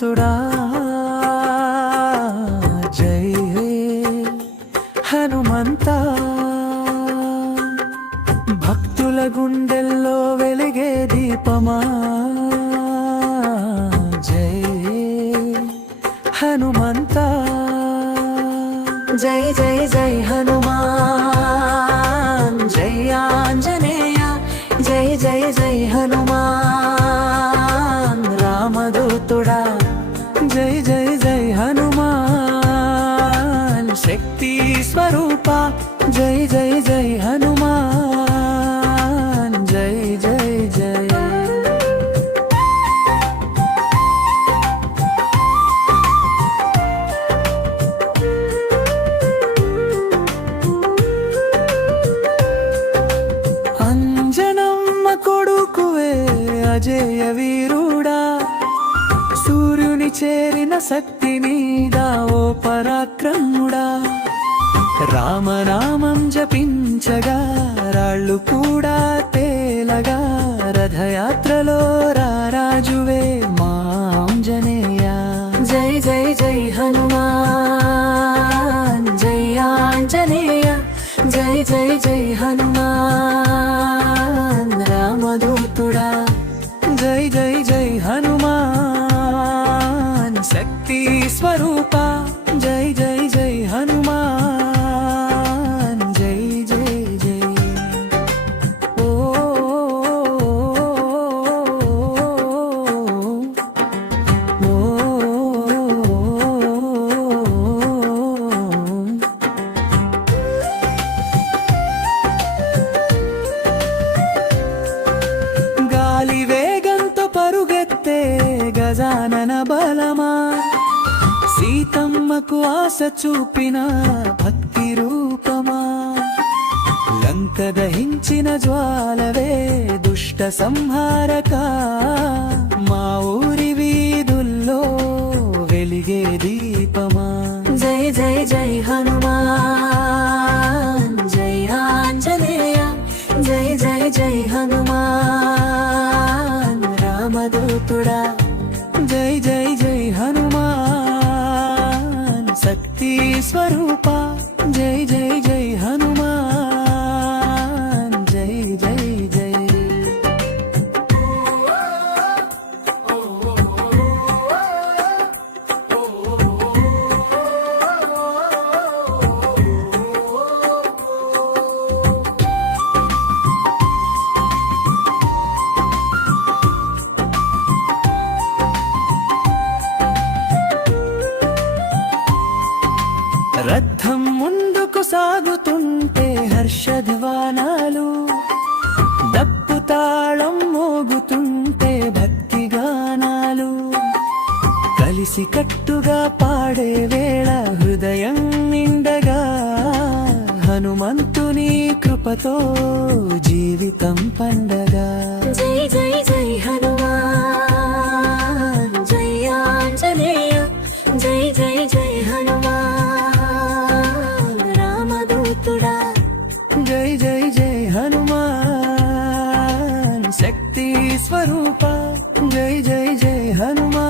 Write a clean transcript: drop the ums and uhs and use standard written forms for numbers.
రామదూతుడా జై హే హనుమంతా భక్తుల గుండెల్లో వెలిగే దీపమా జై హే హనుమంతా జై జై జై హనుమాన్ జై ఆంజనేయ జై జై జై హనుమాన్ రామదూతుడా జై జై జై హనుమాన్ శక్తి స్వరూప జై జై జై హనుమాన్ జై జై జై కొడుకువే అజేయ వీరుడా సూర్యుని చేరిన శక్తి నీదా ఓ పరాక్రముడా రామనామం జపించగా రాళ్ళు కూడా తేలగా రథయాత్రలో రారాజువే మా ఆంజనేయ జై జై జై హనుమాన్ జై ఆంజనేయ జై జై జై హనుమాన్ రామదూతుడా జై జై జై హనుమాన్ శక్తి స్వరూప జై జై జై హనుమాన్ జై జై జై ఓ ఓ గాలి వేగంతో పరుగెత్తే గజానన బలమా సీతమ్మకు ఆశ చూపిన భక్తి రూపమా లంక దహించిన జ్వాలవే దుష్ట సంహారక మా ఊరి వీధుల్లో వెలిగే దీపమా జై జై జై హనుమాన్ జై ఆంజనేయ జై జై జై హనుమాన్ రామదూతుడా జై జై జై హనుమాన్ శక్తి స్వరూప జై జై జై హనుమాన్ జై జై జై రథం ముందుకు సాగుతుంటే హర్షధ్వానాలు డప్పు తాళం మోగుతుంటే భక్తి గానాలు కలిసి కట్టుగా పాడే వేళ హృదయం నిండగా హనుమంతుని కృపతో జీవితం పండగా జై జై జై హనుమాన్ జై ఆంజనేయ జై జై జై హనుమాన్ రామదూతుడా జై జై జై హనుమాన్ శక్తి స్వరూప జై జై జై హనుమాన్